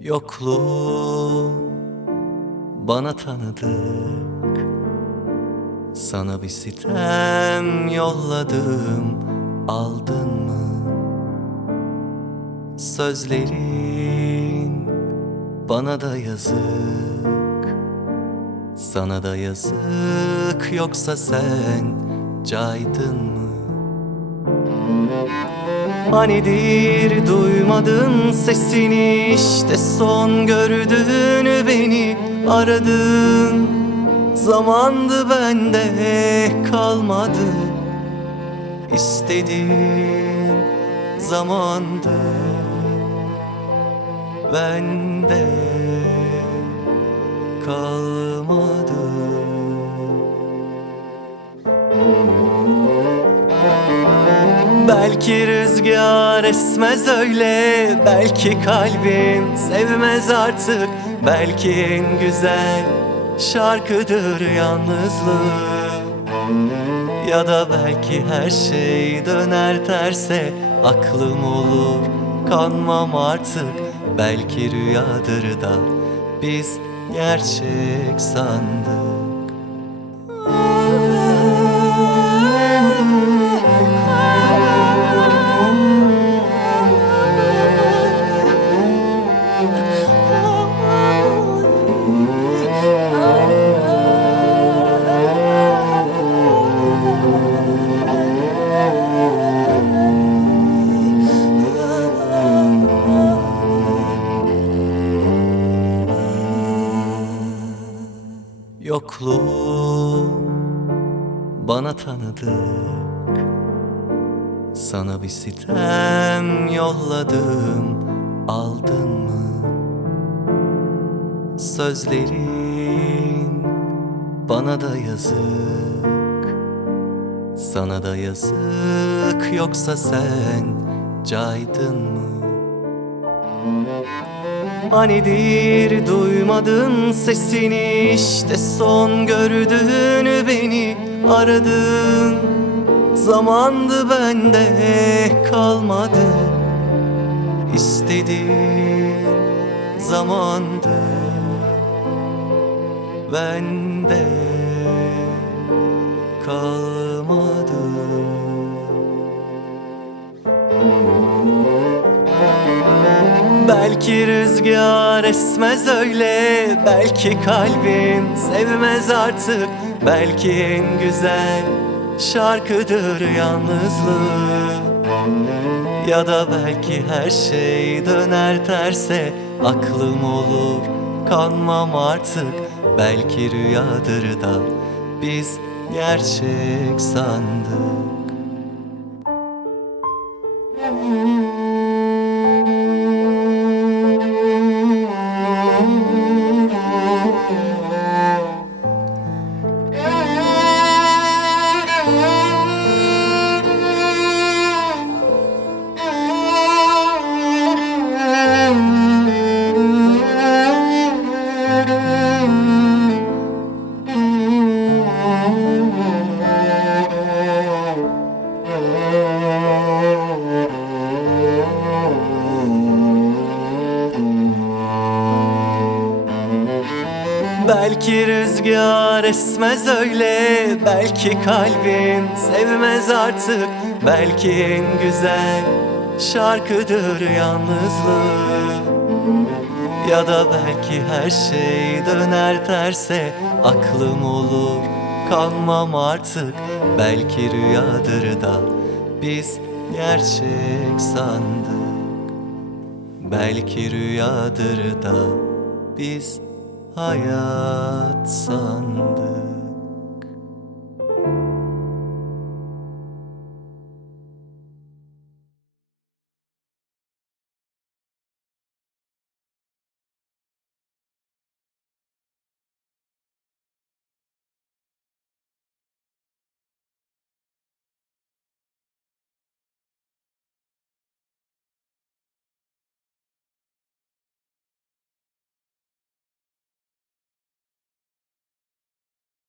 Yokluğun bana tanıdık, sana bir sitem yolladım, aldın mı? Sözlerin bana da yazık, sana da yazık, yoksa sen caydın mı? Hanidir duymadın sesini, işte son gördün beni, aradığın zamandı bende kalmadı, istediğin zamandı bende kalmadı. Belki rüzgar esmez öyle, belki kalbim sevmez artık, belki en güzel şarkıdır yalnızlık. Ya da belki her şey döner terse, aklım olur kanmam artık, belki rüyadır da biz gerçek sandık. Yokluğun bana tanıdık, sana bir sitem yolladım, aldın mı? Sözlerin bana da yazık, sana da yazık, yoksa sen caydın mı? Hanidir duymadın sesini, işte son gördün beni, aradığın zamandı bende kalmadı, istediğin zamandı bende kalmadı. Belki rüzgar esmez öyle, belki kalbim sevmez artık, belki en güzel şarkıdır yalnızlık. Ya da belki her şey döner terse, aklım olur kanmam artık, belki rüyadır da biz gerçek sandık. Belki rüzgar esmez öyle, belki kalbim sevmez artık, belki en güzel şarkıdır yalnızlık. Ya da belki her şey döner terse, aklım olur kanmam artık, belki rüyadır da biz gerçek sandık. Belki rüyadır da biz hayat sandık.